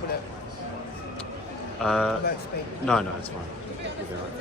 with it? No, it's fine. You'll be right.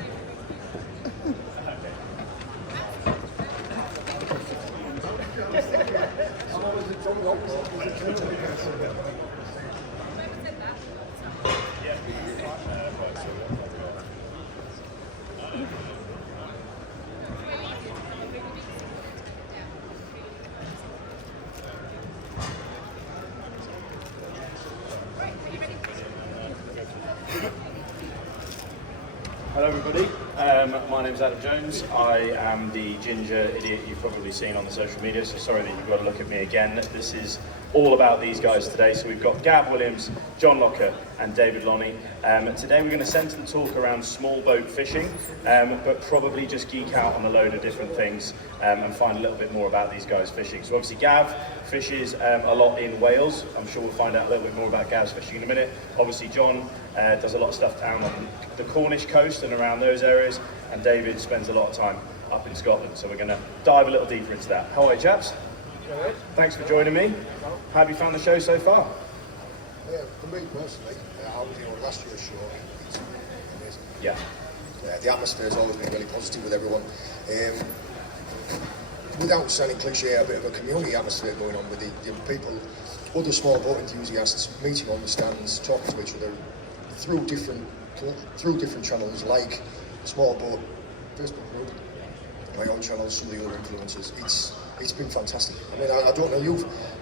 Hello everybody, my name's Adam Jones. I am the ginger idiot you've probably seen on the social media, so sorry that you've got to look at me again. This is all about these guys today. So we've got Gav Williams, John Locker and David Lonnie. Today we're going to centre the talk around small boat fishing, but probably just geek out on a load of different things and find a little bit more about these guys fishing. So obviously Gav fishes a lot in Wales. I'm sure we'll find out a little bit more about Gav's fishing in a minute. Obviously John does a lot of stuff down on the Cornish coast and around those areas, and David spends a lot of time up in Scotland. So we're going to dive a little deeper into that. How are you, chaps? Good. Thanks for joining me. How have you found the show so far? Yeah, for me personally, I was on last year's show. It's amazing. Yeah. The atmosphere has always been really positive with everyone. Without sounding cliche, a bit of a community atmosphere going on with the people, other small boat enthusiasts meeting on the stands, talking to each other through different channels like Small Boat Facebook group, my own channels, some of the other influencers. It's been fantastic. I mean, I don't know,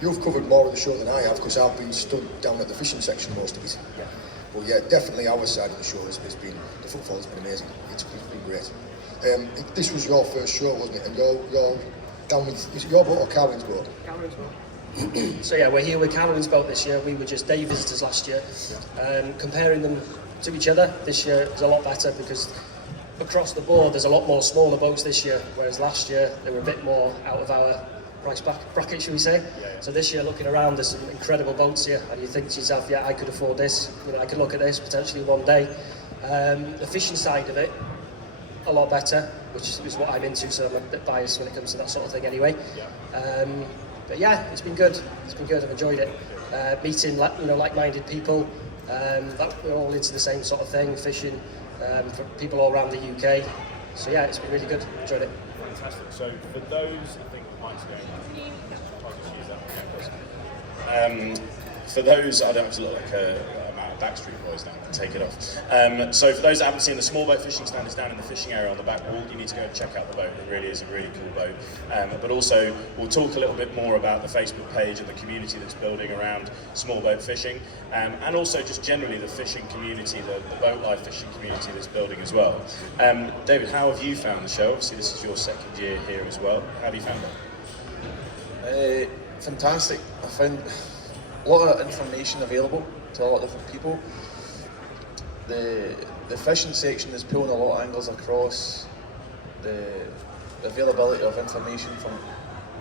you've covered more of the show than I have because I've been stood down at the fishing section most of it. Yeah. But yeah, definitely our side of the show has been, the footfall's been amazing. It's been great. This was your first show, wasn't it? And you're down with, is it your boat or Carwin's boat? Carwin's boat. So yeah, we're here with Carwin's boat this year. We were just day visitors last year. Comparing them to each other, this year is a lot better because across the board there's a lot more smaller boats this year, whereas last year they were a bit more out of our price bracket, should we say. So this year, looking around, there's some incredible boats here, and you think to yourself, yeah, I could afford this, you know, I could look at this potentially one day. The fishing side of it, a lot better, which is what I'm into, so I'm a bit biased when it comes to that sort of thing anyway. But yeah, it's been good. I've enjoyed it. Meeting like-minded people that we're all into the same sort of thing, fishing for people all around the UK. So yeah, it's been really good. Enjoyed it. Fantastic. So for those, I think Mike's going. I'll just use that one. For those, I don't have to look like a Backstreet Boys now and take it off. So for those that haven't seen, the small boat fishing stand is down in the fishing area on the back wall. You need to go and check out the boat. It really is a really cool boat. But also, we'll talk a little bit more about the Facebook page and the community that's building around small boat fishing, and also just generally the fishing community, the BoatLife fishing community that's building as well. David, how have you found the show? Obviously, this is your second year here as well. How have you found it? Fantastic. I found a lot of information available to a lot of different people. The fishing section is pulling a lot of angles across. The availability of information from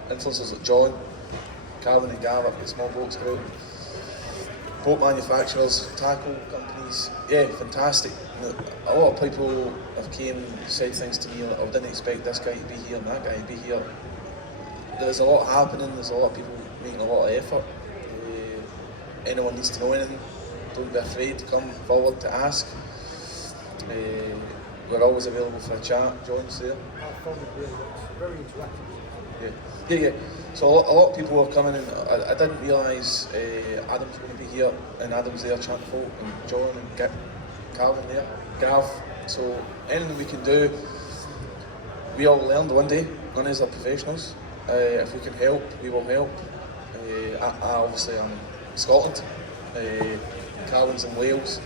influencers like John, Calvin and Gav at the Small Boats Group, boat manufacturers, tackle companies. Yeah, fantastic. A lot of people have came and said things to me like, I didn't expect this guy to be here and that guy to be here. There's a lot happening, there's a lot of people making a lot of effort. Anyone needs to know anything, don't be afraid to come forward to ask. We're always available for a chat. John's there. I found it really good. Very interactive. Yeah. So a lot of people are coming in. I didn't realise Adam's going to be here, and Adam's there chatting to folk, and John and Calvin there, Gav. So anything we can do, we all learned one day. None of us are professionals. If we can help, we will help. I obviously am in Scotland. Calvin's in Wales.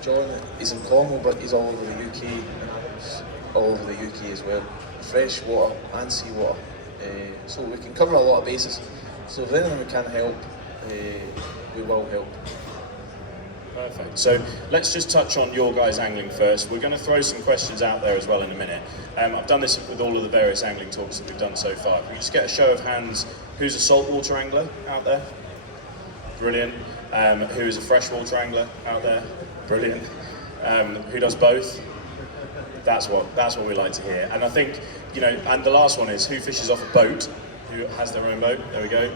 John is in Cornwall, but he's all over the UK, and Adam's all over the UK as well. Fresh water and sea water. So we can cover a lot of bases. So if anything we can help, we will help. Perfect. So let's just touch on your guys' angling first. We're going to throw some questions out there as well in a minute. I've done this with all of the various angling talks that we've done so far. Can we just get a show of hands? Who's a saltwater angler out there? Brilliant. Who is a freshwater angler out there? Brilliant. Who does both? That's what we like to hear. And I think, and the last one is who fishes off a boat? Who has their own boat? There we go.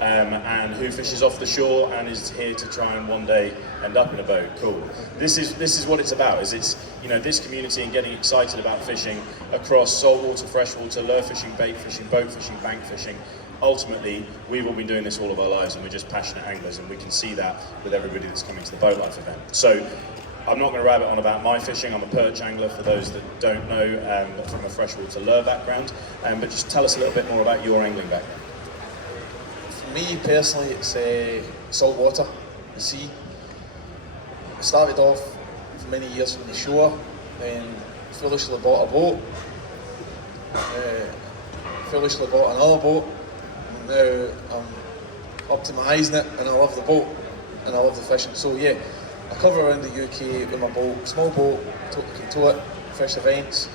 and who fishes off the shore and is here to try and one day end up in a boat. Cool. This is what it's about. It's this community and getting excited about fishing across saltwater, freshwater, lure fishing, bait fishing, boat fishing, bank fishing. Ultimately, we've all been doing this all of our lives, and we're just passionate anglers, and we can see that with everybody that's coming to the BoatLife event. So I'm not going to rabbit on about my fishing. I'm a perch angler, for those that don't know, from a freshwater lure background. But just tell us a little bit more about your angling background. For me personally, it's saltwater, the sea. I started off for many years from the shore, then foolishly bought a boat, foolishly bought another boat. Now I'm optimising it, and I love the boat and I love the fishing. So yeah, I cover around the UK with my boat, small boat, can tow it, fish events,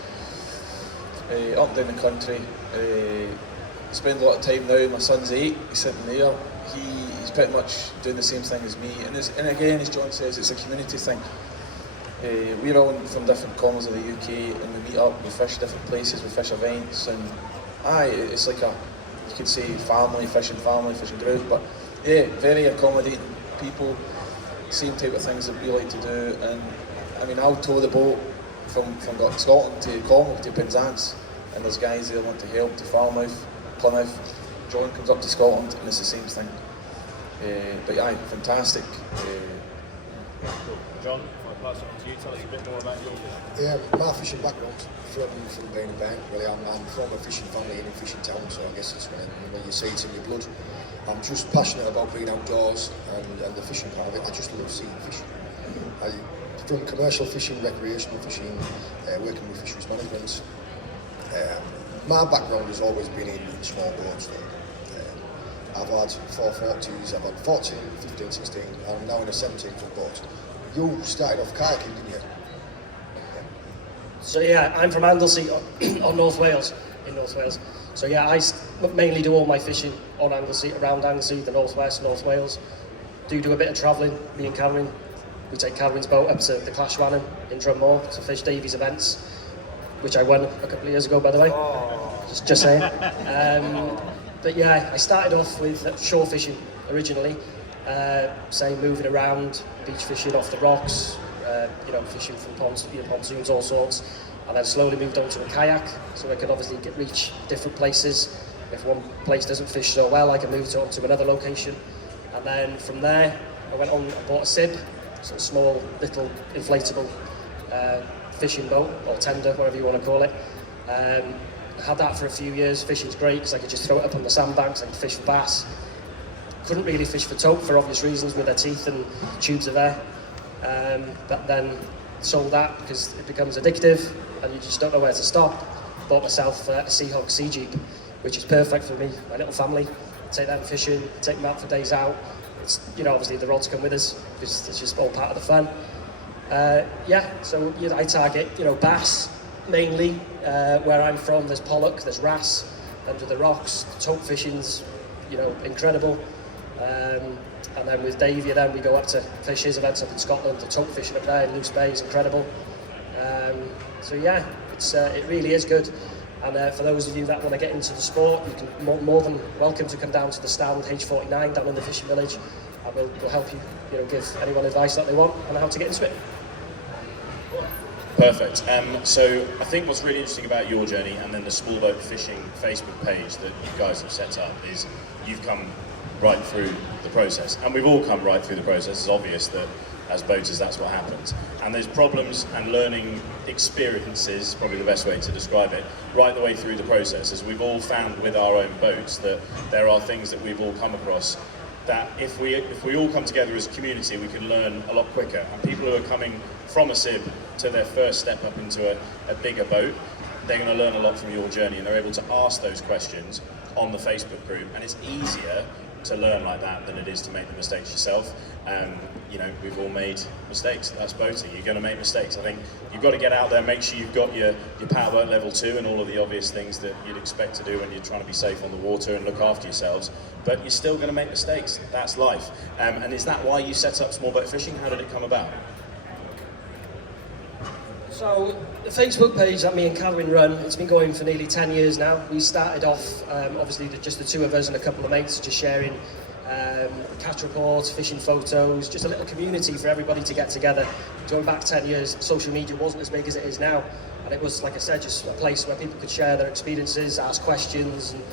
up and down the country. Spend a lot of time now. My son's 8, he's sitting there. He's pretty much doing the same thing as me. And again, as John says, it's a community thing. We're all from different corners of the UK, and we meet up, we fish different places, we fish events, and it's like you could say family fishing group, but yeah, very accommodating people, same type of things that we like to do. And I mean, I'll tow the boat from Scotland to Cornwall to Penzance, and there's guys there want to help to Falmouth, Plymouth. John comes up to Scotland, and it's the same thing. But yeah, fantastic. John, I'll pass it on to you. Tell us a bit more about your fishing. Yeah, my fishing background from being a bank, really. I'm from a fishing family in a fishing town, so I guess it's when you see it in your blood. I'm just passionate about being outdoors and the fishing part of it. I just love seeing fish. I've done commercial fishing, recreational fishing, working with fisheries management. My background has always been in small boats. I've had 440s, I've had 14, 15, 16, I'm now in a 17-foot boat. You started off kayaking, didn't you? So yeah, I'm from Anglesey on North Wales, in North Wales. So yeah, I mainly do all my fishing on Anglesey, around Anglesey, the Northwest, North Wales. Do a bit of travelling, me and Cameron. We take Cameron's boat up to the Clashwannon in Drummoor to fish Davies events, which I won a couple of years ago, by the way. Just saying. But yeah, I started off with shore fishing originally, moving around, beach fishing off the rocks, fishing from pontoons, all sorts, and then slowly moved on to a kayak, so I can obviously reach different places. If one place doesn't fish so well, I can move on to another location, and then from there I went on and bought a SIB, so a small little inflatable fishing boat, or tender, whatever you want to call it. I had that for a few years. Fishing's great because I could just throw it up on the sandbanks, I could fish for bass. Couldn't really fish for tope for obvious reasons with their teeth and tubes of air. But then sold that because it becomes addictive and you just don't know where to stop. Bought myself a Seahawk Sea Jeep, which is perfect for me, my little family. Take them fishing, take them out for days out. It's, obviously the rods come with us because it's just all part of the fun. So I target, bass mainly. Where I'm from, there's pollock, there's wrasse under the rocks. The tope fishing's, incredible. And then with Davey, then we go up to fish his events up in Scotland. The tope fishing up there in Loose Bay is incredible. It really is good. And for those of you that want to get into the sport, you can more than welcome to come down to the stand H49 down in the fishing village, and we'll help you, give anyone advice that they want on how to get into it. Perfect. So I think what's really interesting about your journey and then the small boat fishing Facebook page that you guys have set up is you've come right through the process, and we've all come right through the process. It's obvious that as boaters that's what happens, and there's problems and learning experiences, probably the best way to describe it, right the way through the process, as we've all found with our own boats that there are things that we've all come across that if we all come together as a community, we can learn a lot quicker. And people who are coming from a SIB to their first step up into a bigger boat, they're going to learn a lot from your journey, and they're able to ask those questions on the Facebook group, and it's easier to learn like that than it is to make the mistakes yourself. We've all made mistakes. That's boating. You're going to make mistakes. I think you've got to get out there, make sure you've got your powerboat level 2 and all of the obvious things that you'd expect to do when you're trying to be safe on the water and look after yourselves. But you're still going to make mistakes. That's life. And is that why you set up small boat fishing? How did it come about? So the Facebook page that me and Catherine run, it's been going for nearly 10 years now. We started off, obviously just the two of us and a couple of mates, just sharing catch reports, fishing photos, just a little community for everybody to get together. Going back 10 years, social media wasn't as big as it is now. And it was, like I said, just a place where people could share their experiences, ask questions, and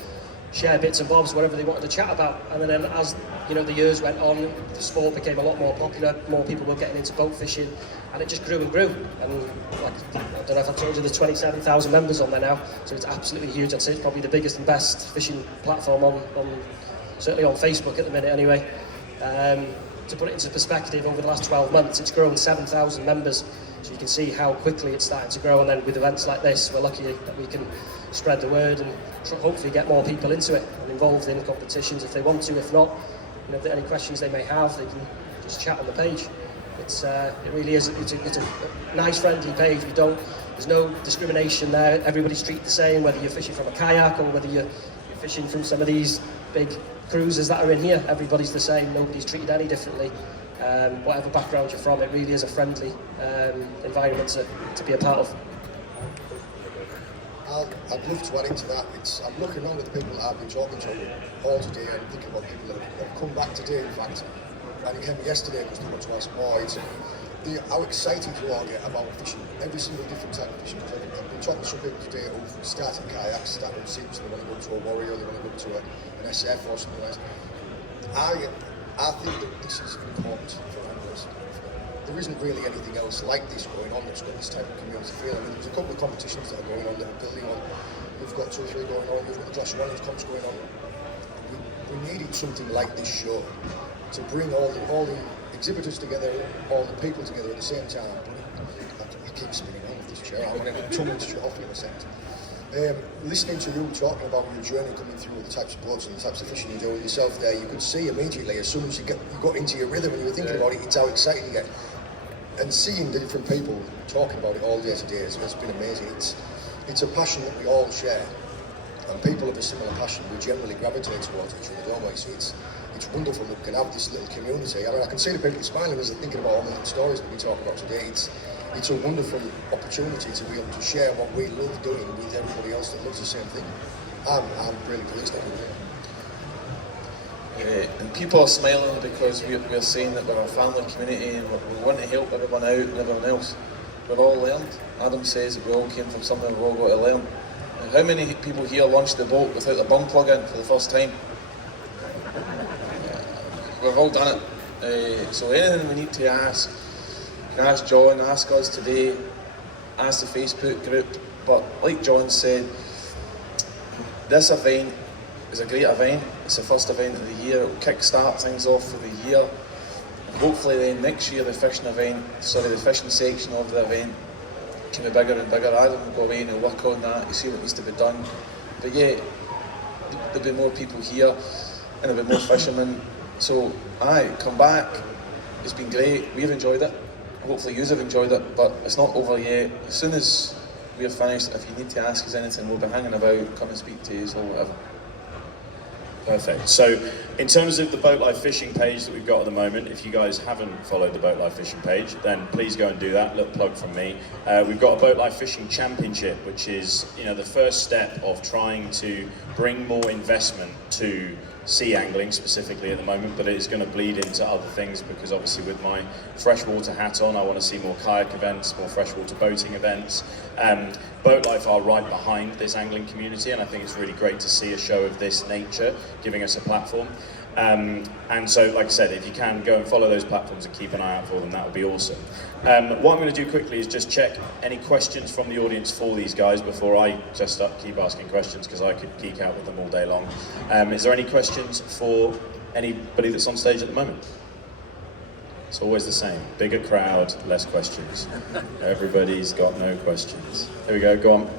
share bits and bobs, whatever they wanted to chat about. And then as the years went on, the sport became a lot more popular, more people were getting into boat fishing, and it just grew and grew. And like, I don't know if I told you, there's 27,000 members on there now, so it's absolutely huge. I'd say it's probably the biggest and best fishing platform on certainly on Facebook at the minute anyway. To put it into perspective, over the last 12 months, it's grown 7,000 members. So you can see how quickly it's starting to grow, and then with events like this, we're lucky that we can spread the word and hopefully get more people into it and involved in competitions if they want to. If not, if there are any questions they may have, they can just chat on the page. It really is. It's a nice, friendly page. There's no discrimination there. Everybody's treated the same, whether you're fishing from a kayak or whether you're fishing from some of these big cruisers that are in here. Everybody's the same. Nobody's treated any differently. Whatever background you're from, it really is a friendly environment to be a part of. I'd love to add into that. I'm looking around at the people that I've been talking to all today and thinking about people that have come back today, in fact, and again yesterday because they want to ask more. How excited you all get about fishing, every single different type of fishing. I've been talking to some people today who've started kayaks, started sips, they want to go to a warrior, they want to go to an SF or something like that. I think that this is important for anglers. There isn't really anything else like this going on that's got this type of community feel. I mean, there's a couple of competitions that are going on that are building on. You've got 2 or 3 going on, you've got the Clash of Wellings comps going on. We needed something like this show to bring all the exhibitors together, all the people together at the same time. I keep spinning on with this chair, I'm going to tumble shut off in a second. Listening to you talking about your journey coming through, the types of boats and the types of fishing you're doing yourself there, you could see immediately as soon as you got into your rhythm and you were thinking about it, it's how excited you get. And seeing the different people talking about it all day today has been amazing. It's a passion that we all share, and people of a similar passion, we generally gravitate towards each other, don't we? So it's wonderful that we can have this little community. I mean, I can see the people smiling as they're thinking about all the little stories that we talk about today. It's a wonderful opportunity to be able to share what we love doing with everybody else that loves the same thing. I'm really pleased that we're here. And people are smiling because we're saying that we're a family community and we want to help everyone out and everyone else. We've all learned. Adam says that we all came from somewhere, we've all got to learn. And how many people here launched the boat without the bung plug in for the first time? We've all done it. So anything we need to ask, you can ask John, ask us today, ask the Facebook group. But like John said, this event is a great event. It's the first event of the year. It will kick-start things off for the year. And hopefully then next year the fishing section of the event can be bigger and bigger. Adam will go away and he'll work on that, you see what needs to be done. But yeah, there'll be more people here and there'll be more fishermen. So come back. It's been great. We've enjoyed it. Hopefully you have enjoyed it, but it's not over yet. As soon as we're finished, if you need to ask us anything, we'll be hanging about, come and speak to us or whatever. Perfect. So in terms of the BoatLife fishing page that we've got at the moment, if you guys haven't followed the BoatLife fishing page, then please go and do that. Little plug from me. We've got a BoatLife Fishing Championship, which is the first step of trying to bring more investment to sea angling specifically at the moment, but it is going to bleed into other things because obviously with my freshwater hat on, I want to see more kayak events, more freshwater boating events. BoatLife are right behind this angling community, and I think it's really great to see a show of this nature giving us a platform. And so, like I said, if you can go and follow those platforms and keep an eye out for them, that would be awesome. What I'm going to do quickly is just check any questions from the audience for these guys before I just keep asking questions, because I could geek out with them all day long. Is there any questions for anybody that's on stage at the moment? It's always the same. Bigger crowd, less questions. Everybody's got no questions. Here we go on.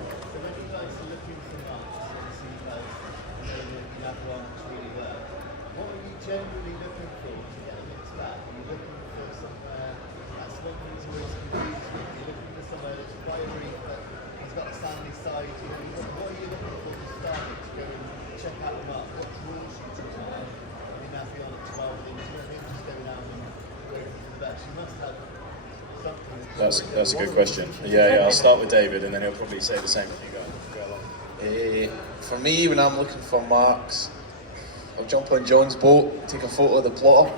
Generally looking for to get a mixed bag? Are you looking for somewhere that's smoking is always confused? Are you looking for somewhere that's quite reef but has got a sandy side? What are you looking for to start with to go and check out them up? What draws you to them? I mean, that's beyond 12 inches. I think just go down and go for the best. You must have That's a good question. Yeah, I'll start with David, and then he'll probably say the same thing. Go along. For me, when I'm looking for marks, I'll jump on John's boat, take a photo of the plotter,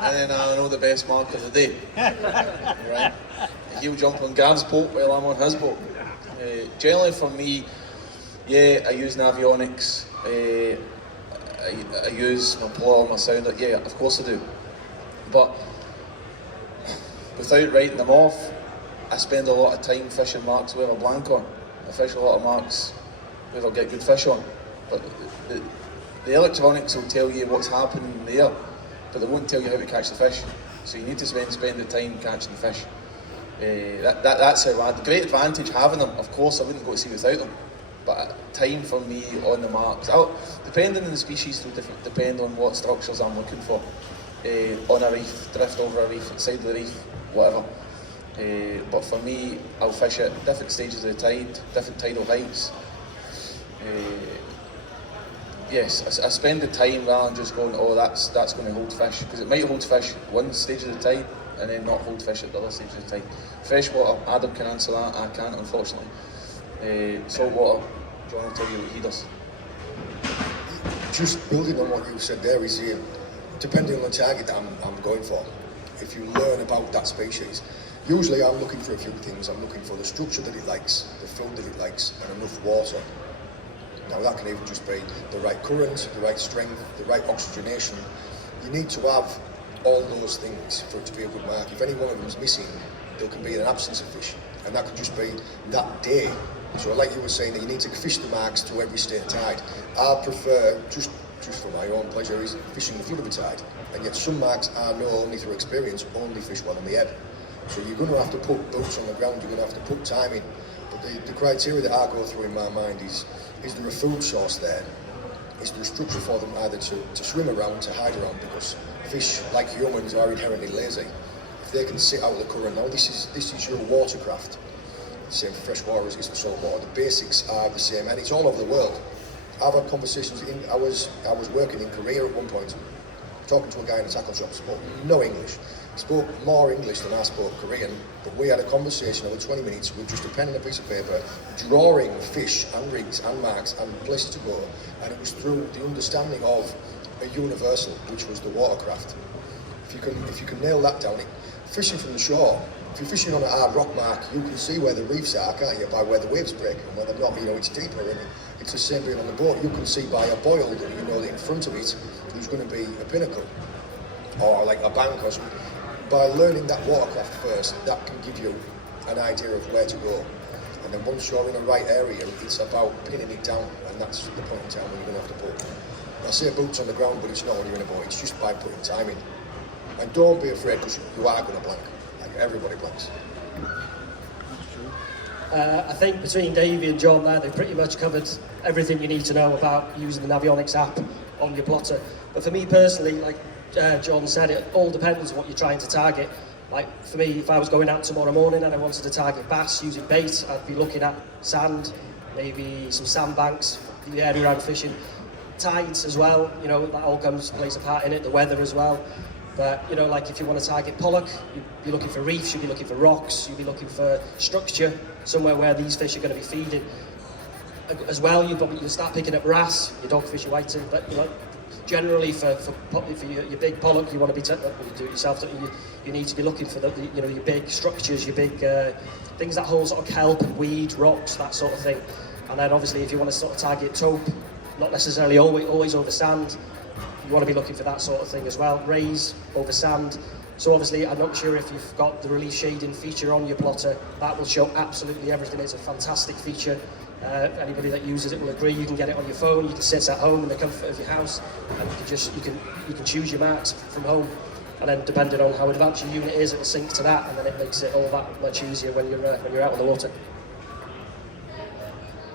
and then I know the best mark of the day. Right? He'll jump on Gav's boat while I'm on his boat. Generally for me, yeah, I use Navionics. I use my plotter, my sounder. Yeah, of course I do. But without writing them off, I spend a lot of time fishing marks with a blank on. I fish a lot of marks where I'll get good fish on. But the electronics will tell you what's happening there, but they won't tell you how to catch the fish. So you need to spend the time catching the fish. That's how the great advantage having them. Of course, I wouldn't go to sea without them. But time for me on the marks, depending on the species, will depend on what structures I'm looking for. On a reef, drift over a reef, side of the reef, whatever. But for me, I'll fish at different stages of the tide, different tidal heights. Yes, I spend the time rather than just going, oh, that's going to hold fish, because it might hold fish one stage of the tide and then not hold fish at the other stage of the tide. Freshwater, Adam can answer that, I can't, unfortunately. Saltwater, John will tell you what he does. Just building on what you said there is, depending on the target that I'm going for, if you learn about that species, usually I'm looking for a few things. I'm looking for the structure that it likes, the food that it likes, and enough water. Now that can even just be the right current, the right strength, the right oxygenation. You need to have all those things for it to be a good mark. If any one of them is missing, there can be an absence of fish, and that could just be that day. So like you were saying, that you need to fish the marks to every state tide. I prefer, just for my own pleasure, is fishing the flood of a tide. And yet some marks I know only through experience only fish well in the ebb. So you're going to have to put boots on the ground, you're going to have to put time in. But the criteria that I go through in my mind is there a food source there? Is there a structure for them either to swim around, to hide around? Because fish, like humans, are inherently lazy. If they can sit out of the current, now this is your watercraft. Same for freshwater as it is for saltwater. The basics are the same, and it's all over the world. I've had conversations. I was working in Korea at one point, talking to a guy in a tackle shop. Spoke no English. Spoke more English than I spoke Korean. But we had a conversation over 20 minutes with just a pen and a piece of paper, drawing fish and rigs and marks and places to go. And it was through the understanding of a universal, which was the watercraft. If you can nail that down, fishing from the shore. If you're fishing on a hard rock mark, you can see where the reefs are, can't you? By where the waves break and where they're not. It's deeper, and it's the same being on the boat. You can see by a boil that you know that in front of it there's going to be a pinnacle or like a bank or something. By learning that watercraft first, that can give you an idea of where to go. And then once you're in the right area, it's about pinning it down, and that's the point in time when you're going to have to put. I say boots on the ground, but it's not when you're in a boat. It's just by putting time in. And don't be afraid, because you are going to blank. Everybody blanks. I think between Davey and John there, they've pretty much covered everything you need to know about using the Navionics app on your plotter. But for me personally, like John said, it all depends on what you're trying to target. Like for me, if I was going out tomorrow morning and I wanted to target bass using bait, I'd be looking at sand, maybe some sandbanks, the area I'm fishing, tides as well, that all plays a part in it, the weather as well. But, like if you want to target pollock, you'd be looking for reefs, you'd be looking for rocks, you'd be looking for structure, somewhere where these fish are going to be feeding. As well, you'll start picking up wrasse, your dogfish, your whiting, but generally for your big pollock, you want to be, you do it yourself, you need to be looking for your big structures, your big things that hold sort of kelp and weed, rocks, that sort of thing. And then obviously if you want to sort of target taupe, not necessarily always over sand, you want to be looking for that sort of thing as well. Rays over sand. So obviously, I'm not sure if you've got the relief shading feature on your plotter. That will show absolutely everything. It's a fantastic feature. Anybody that uses it will agree. You can get it on your phone. You can sit at home in the comfort of your house, and you can choose your marks from home. And then depending on how advanced your unit is, it will sync to that, and then it makes it all that much easier when you're out on the water.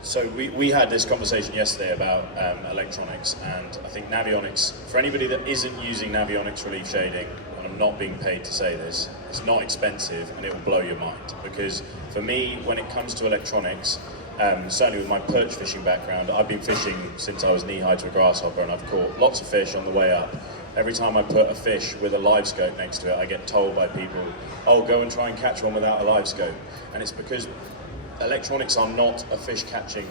So we had this conversation yesterday about electronics, and I think Navionics, for anybody that isn't using Navionics relief shading, and I'm not being paid to say this, it's not expensive and it will blow your mind. Because for me, when it comes to electronics, certainly with my perch fishing background, I've been fishing since I was knee-high to a grasshopper, and I've caught lots of fish on the way up. every time I put a fish with a live scope next to it, I get told by people, oh, go and try and catch one without a live scope. And it's because electronics are not a fish catching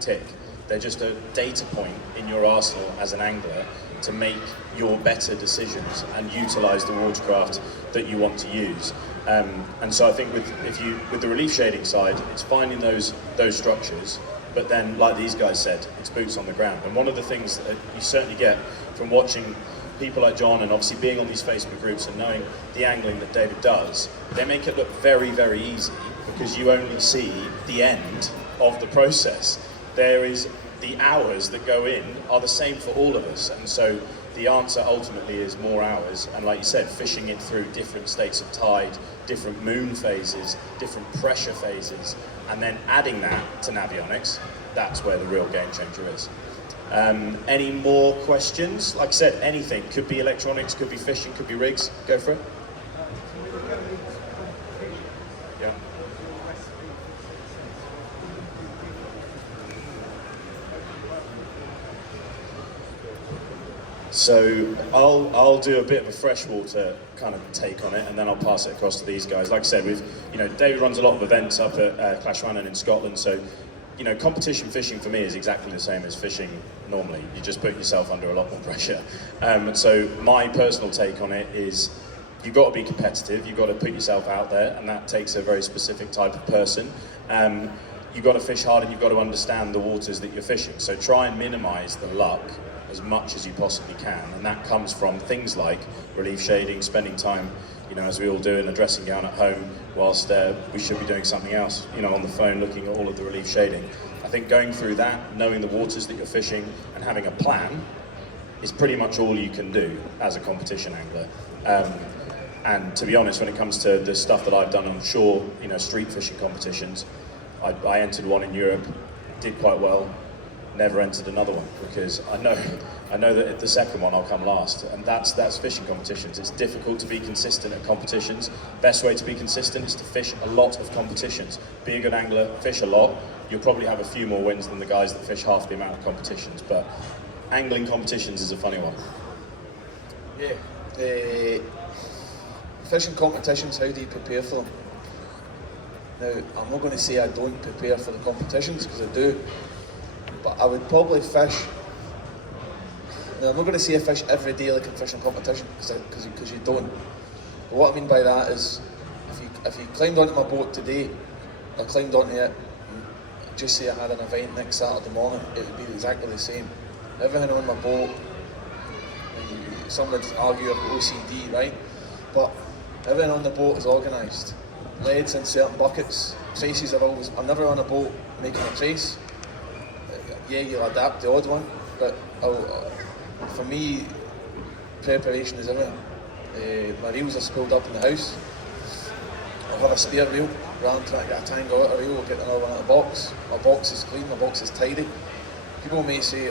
tick. They're just a data point in your arsenal as an angler to make your better decisions and utilize the watercraft that you want to use. And so I think with the relief shading side, it's finding those structures, but then, like these guys said, it's boots on the ground. And one of the things that you certainly get from watching people like John and obviously being on these Facebook groups and knowing the angling that David does, they make it look very, very easy because you only see the end of the process. There is the hours that go in are the same for all of us, and so the answer ultimately is more hours, and like you said, fishing it through different states of tide, different moon phases, different pressure phases, and then adding that to Navionics, that's where the real game changer is. Any more questions? Like I said, anything. Could be electronics, could be fishing, could be rigs. Go for it. Yeah. So I'll do a bit of a freshwater kind of take on it, and then I'll pass it across to these guys. Like I said, David runs a lot of events up at Clashwannon in Scotland, so competition fishing for me is exactly the same as fishing normally. You just put yourself under a lot more pressure. So my personal take on it is you've got to be competitive, you've got to put yourself out there, and that takes a very specific type of person. You've got to fish hard and you've got to understand the waters that you're fishing. So try and minimize the luck as much as you possibly can, and that comes from things like relief shading, spending time, as we all do in a dressing gown at home, whilst we should be doing something else, on the phone looking at all of the relief shading. I think going through that, knowing the waters that you're fishing and having a plan is pretty much all you can do as a competition angler. And to be honest, when it comes to the stuff that I've done on shore, street fishing competitions, I entered one in Europe, did quite well, never entered another one because I know that at the second one I'll come last, and that's fishing competitions. It's difficult to be consistent at competitions. Best way to be consistent is to fish a lot of competitions. Be a good angler, fish a lot. You'll probably have a few more wins than the guys that fish half the amount of competitions, but angling competitions is a funny one. Yeah, fishing competitions, how do you prepare for them? Now, I'm not going to say I don't prepare for the competitions, because I do. But I would probably fish. Now, I'm not going to say I fish every day like a fishing competition, because you don't. But what I mean by that is, if you climbed onto my boat today, or climbed onto it, and just say I had an event next Saturday morning, it would be exactly the same. Everything on my boat, some would argue I've got OCD, right? But everything on the boat is organised. Leads in certain buckets, traces I'm never on a boat making a trace. Yeah, you'll adapt the odd one, but for me, preparation is everything. My reels are spilled up in the house. I'll have a spare reel, rather than trying to get a tangle out of a reel, I'll get another one out of the box. My box is clean, my box is tidy. People may say,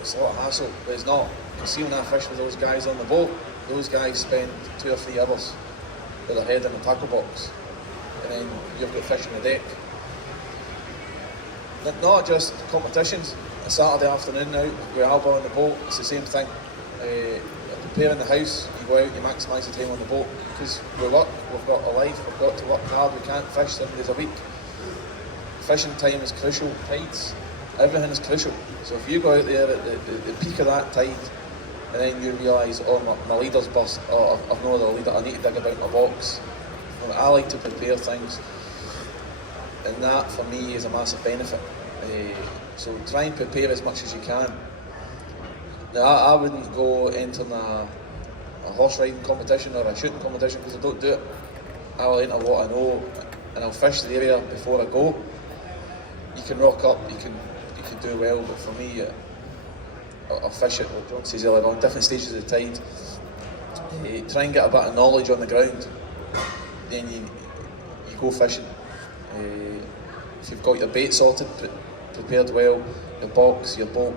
it's a lot of hassle, but it's not. You see when I fish with those guys on the boat, those guys spend 2 or 3 hours with their head in the tackle box, and then you've got fish on the deck. Not just competitions. A Saturday afternoon now with Alba on the boat, it's the same thing. Preparing the house, you go out, you maximise the time on the boat, because we work, we've got a life, we've got to work hard, we can't fish 7 days a week. Fishing time is crucial, tides, everything is crucial. So if you go out there at the peak of that tide, and then you realise, my leader's burst, I've no other leader, I need to dig about my box. I like to prepare things, and that for me is a massive benefit. So try and prepare as much as you can. Now, I wouldn't go entering a horse riding competition or a shooting competition, because I don't do it. I'll enter what I know, and I'll fish the area before I go. You can rock up, you can do well, but for me, I'll fish it, like John says earlier on, different stages of the tide. Try and get a bit of knowledge on the ground, then you go fishing. If you've got your bait sorted, prepared well, your box, your boat,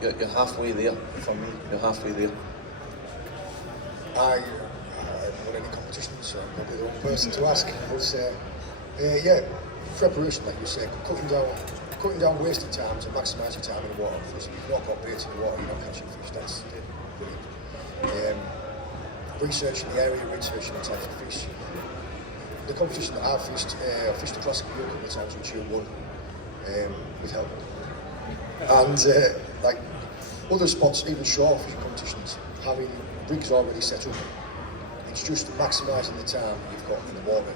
you're halfway there. For me, you're halfway there. I haven't done any competitions, so I'm probably the wrong person to ask. But yeah, preparation, like you say, cutting down wasted time to maximise your time in the water. So you can walk up baits in the water, you're not catching fish. That's brilliant. Researching the area, researching the types of fish. The competition that I fished the classic a couple of times, which you won with help. And like other spots, even shore fishing competitions, having rigs already set up, it's just maximising the time you've got in the water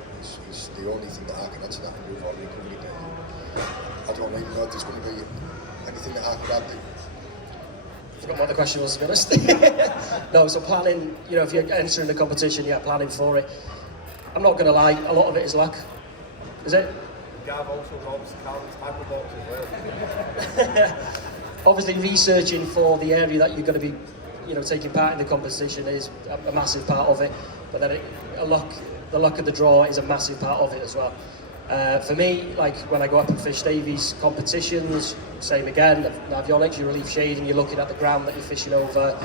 is the only thing that I can add to that, and we've already covered it. I don't even know if there's going to be anything that I could add. I forgot what the question was, to be honest. No, so planning, you know, if you're entering the competition, yeah, planning for it. I'm not going to lie, a lot of it is luck. Is it? Gav also robs Calvin's tackle box as well. Obviously, researching for the area that you're going to be, you know, taking part in the competition is a massive part of it. But then the luck of the draw is a massive part of it as well. For me, like when I go up and fish Davies competitions, same again, avionics, you relieve shading, you're looking at the ground that you're fishing over,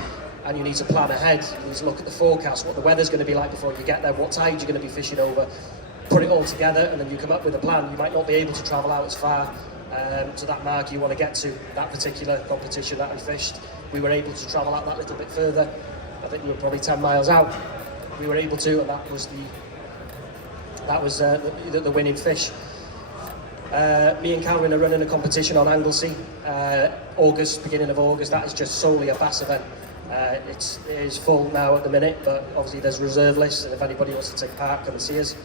and you need to plan ahead. You need to look at the forecast, what the weather's going to be like before you get there, what tide you're going to be fishing over, put it all together, and then you come up with a plan. You might not be able to travel out as far to that mark you want to get to, that particular competition that we fished. We were able to travel out that little bit further. I think we were probably 10 miles out. We were able to, and that was the winning fish. Me and Calvin are running a competition on Anglesey, beginning of August. That is just solely a bass event. It is full now at the minute, but obviously there's reserve lists, and if anybody wants to take part, come and see us.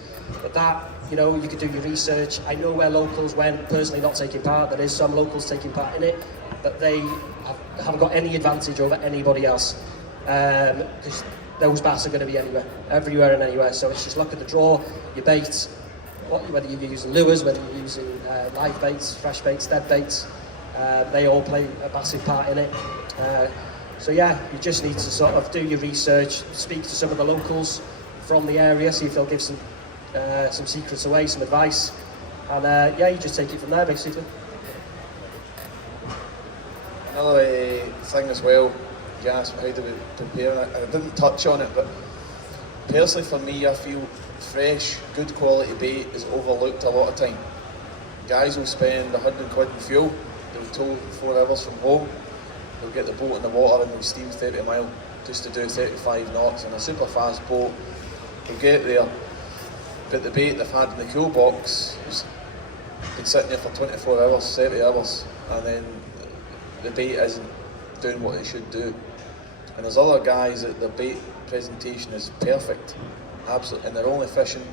But that, you know, you could do your research. I know where locals went, personally not taking part. There is some locals taking part in it, but they haven't got any advantage over anybody else, because those bass are going to be everywhere and anywhere. So it's just luck of the draw, your bait, whether you're using lures, whether you're using live baits, fresh baits, dead baits, they all play a massive part in it. So yeah, you just need to sort of do your research, speak to some of the locals from the area, see if they'll give some secrets away, some advice, and yeah, you just take it from there basically. Another thing as well, you asked how do we prepare, and I didn't touch on it, but personally for me, I feel fresh, good quality bait is overlooked a lot of time. Guys will spend 100 quid in fuel, they'll tow 4 hours from home, they'll get the boat in the water and they'll steam 30 mile just to do 35 knots in a super fast boat. They'll get there, but the bait they've had in the cool box has been sitting there for 24 hours, 30 hours, and then the bait isn't doing what it should do. And there's other guys that the bait presentation is perfect, absolutely, and they're only fishing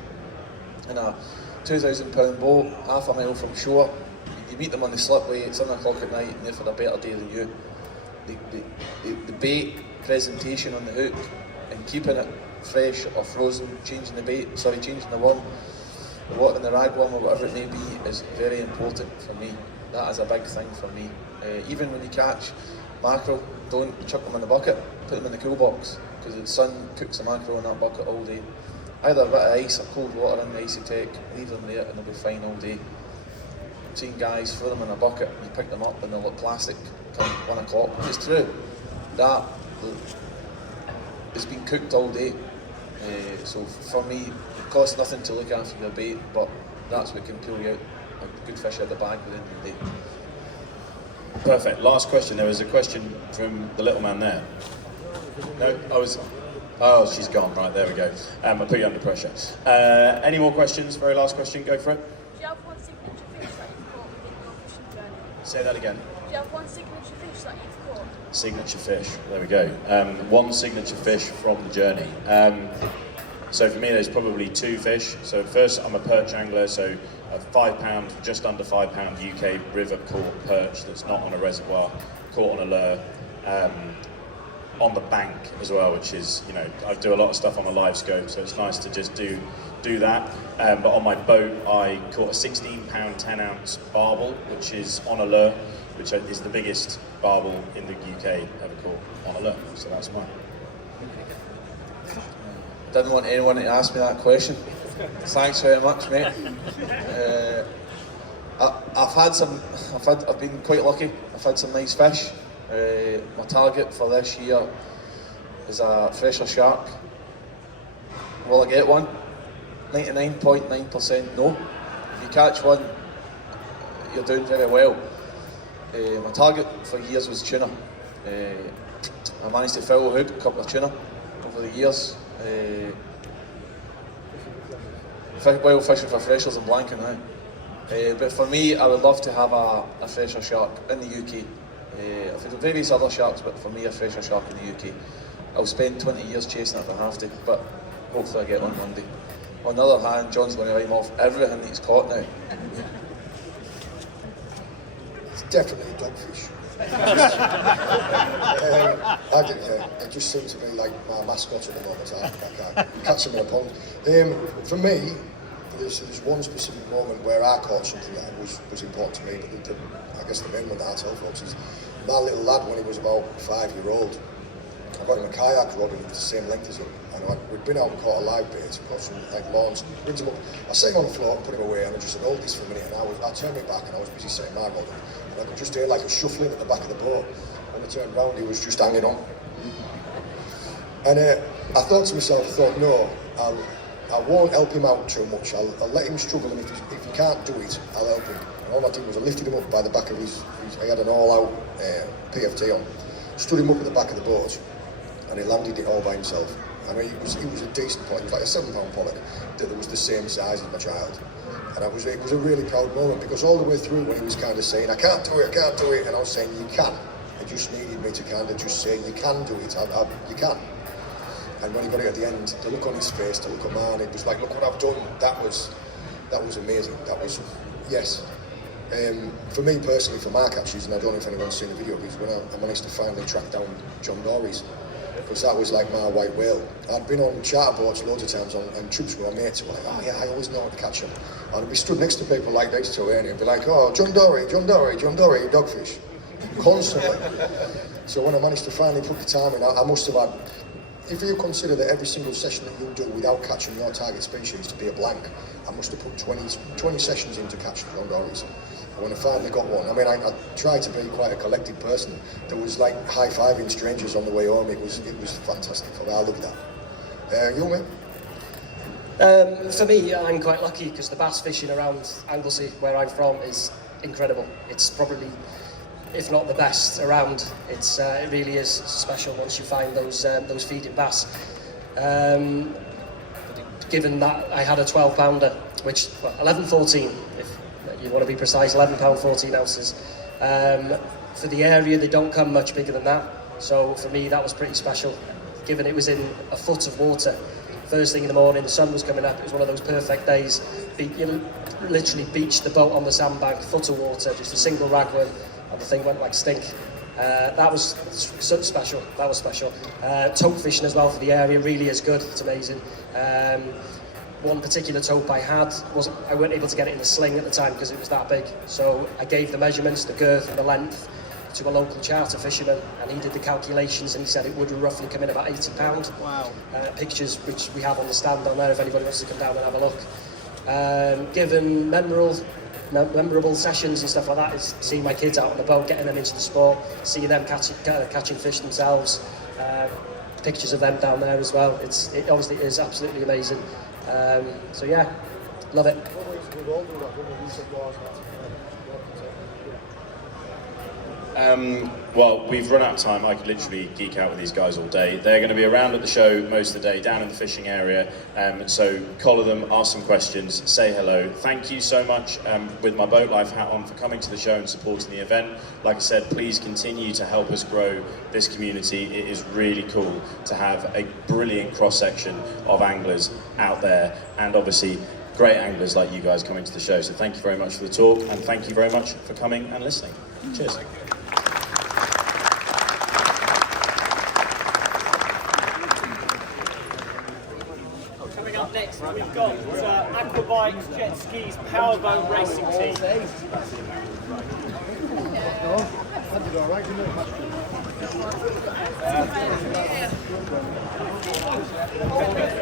in a £2,000 boat, half a mile from shore. You meet them on the slipway at 7 o'clock at night and they're for a better day than you. The bait presentation on the hook and keeping it fresh or frozen, changing the worm, the water in the ragworm or whatever it may be is very important for me. That is a big thing for me. Even when you catch mackerel, don't chuck them in the bucket, put them in the cool box, because the sun cooks the mackerel in that bucket all day. Either a bit of ice or cold water in the icy tech, leave them there and they'll be fine all day. I've seen guys throw them in a bucket and you pick them up and they'll look plastic come 1 o'clock. It's true. That has been cooked all day. So for me, it costs nothing to look after your bait, but that's what can pull you out a good fish out the bag at the end of the day. Perfect. Last question. There was a question from the little man there. No, oh, she's gone. Right, there we go. I put you under pressure. Any more questions? Very last question. Go for it. Do you have one signature fish that you've caught within your fishing journey? Say that again. Do you have one signature fish that you've caught? Signature fish. There we go. One signature fish from the journey. So for me, there's probably 2 fish. So first, I'm a perch angler, so a £5, just under £5 UK river caught perch that's not on a reservoir, caught on a lure, on the bank as well, which is, you know, I do a lot of stuff on a live scope, so it's nice to just do that. But on my boat, I caught a 16 pound 10 ounce barbel, which is on a lure, which is the biggest barbel in the UK ever caught on a lure. So that's mine. Didn't want anyone to ask me that question. Thanks very much, mate. I've been quite lucky. I've had some nice fish. My target for this year is a fresher shark. Will I get one? 99.9% no. If you catch one, you're doing very well. My target for years was tuna. I managed to foul hook a couple of tuna over the years. While fishing for freshers in Blanken now. But for me, I would love to have a fresher shark in the UK. I've had various other sharks, but for me, a fresher shark in the UK. I'll spend 20 years chasing it if I have to, but hopefully I get one Monday. On the other hand, John's going to rhyme off everything that he's caught now. It's definitely a dogfish. It just seems to be like my mascot at the moment. I can't catch him in a pond. For me, there's one specific moment where I caught something that was important to me, but I guess the main one that I tell folks is my little lad when he was about 5-year-old. I got him a kayak rod and it was the same length as him. And we'd been out and caught a live bait, caught some like lawns, brings him up. I set him on the floor and put him away, and I just said, hold this for a minute. And I turned me back and I was busy setting my rod up. And I could just hear like a shuffling at the back of the boat. When I turned round, he was just hanging on. And I thought to myself, no, I won't help him out too much. I'll let him struggle, and if he can't do it, I'll help him. And all I did was I lifted him up by the back of his he had an all-out PFT on, stood him up at the back of the boat, and he landed it all by himself. I mean, he was a decent point. He was like a 7-pound pollock that was the same size as my child. And it was a really proud moment, because all the way through when he was kind of saying, I can't do it, and I was saying, you can. He just needed me to kind of just say, you can do it, you can. And when he got it at the end, the look on his face, the look of mine, it was like, look what I've done. That was amazing. That was, yes. For me personally, for my catches, and I don't know if anyone's seen the video, because when I managed to finally track down John Dory's, because that was like my white whale. I'd been on charter boats loads of times and trips with my mates who were like, oh yeah, I always know how to catch them. And I'd be stood next to people like next to it and be like, oh, John Dory, you dogfish. Constantly. So when I managed to finally put the time in, I must have had, if you consider that every single session that you do without catching your target species to be a blank, I must have put 20 sessions in to catch John Dory's. And when I finally got one, I mean, I tried to be quite a collected person. There was like high-fiving strangers on the way home. It was fantastic. I loved that. You, mate? For me, I'm quite lucky because the bass fishing around Anglesey, where I'm from, is incredible. It's probably, if not the best around. It really is special once you find those feeding bass. Given that I had a 12-pounder, which 11.14, if you want to be precise, 11 pound 14 ounces. For the area, they don't come much bigger than that. So for me, that was pretty special. Given it was in a foot of water, first thing in the morning, the sun was coming up. It was one of those perfect days. You literally beached the boat on the sandbank, foot of water, just a single ragworm, and the thing went like stink. That was so special. That was special. Tope fishing as well for the area really is good. It's amazing. One particular tope I had, I weren't able to get it in the sling at the time because it was that big. So I gave the measurements, the girth and the length, to a local charter fisherman, and he did the calculations, and he said it would roughly come in about £80. Wow. Pictures which we have on the stand on there if anybody wants to come down and have a look. Given memorable sessions and stuff like that is seeing my kids out on the boat, getting them into the sport, seeing them catching fish themselves. Pictures of them down there as well. It obviously is absolutely amazing. So yeah, love it. Well, we've run out of time. I could literally geek out with these guys all day. They're going to be around at the show most of the day, down in the fishing area. So collar them, ask some questions, say hello. Thank you so much with my BoatLife hat on for coming to the show and supporting the event. Like I said, please continue to help us grow this community. It is really cool to have a brilliant cross-section of anglers out there, and obviously great anglers like you guys coming to the show. So thank you very much for the talk, and thank you very much for coming and listening. Cheers. Coming up next, we've got Aquabikes, Jet Skis, Powerboat Racing Team.